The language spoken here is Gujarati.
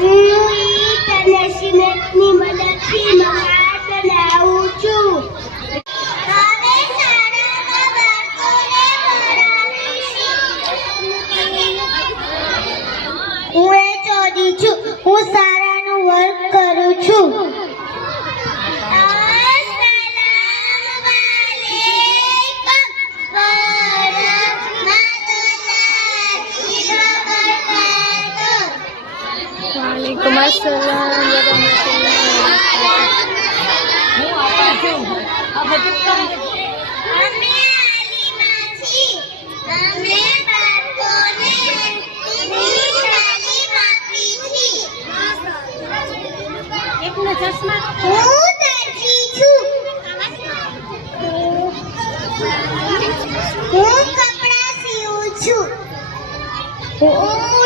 હું ઈટ અને સિમેન્ટની મદદથી મકાન બનાવું છું. હવે શાળામાં બાળકોને ભણાવીશ. હું એ ચોધી છું. હું શાળાનું વર્ક કરું છું. वालेकुम अस्सलाम હું કપડાં સીવું છું. હું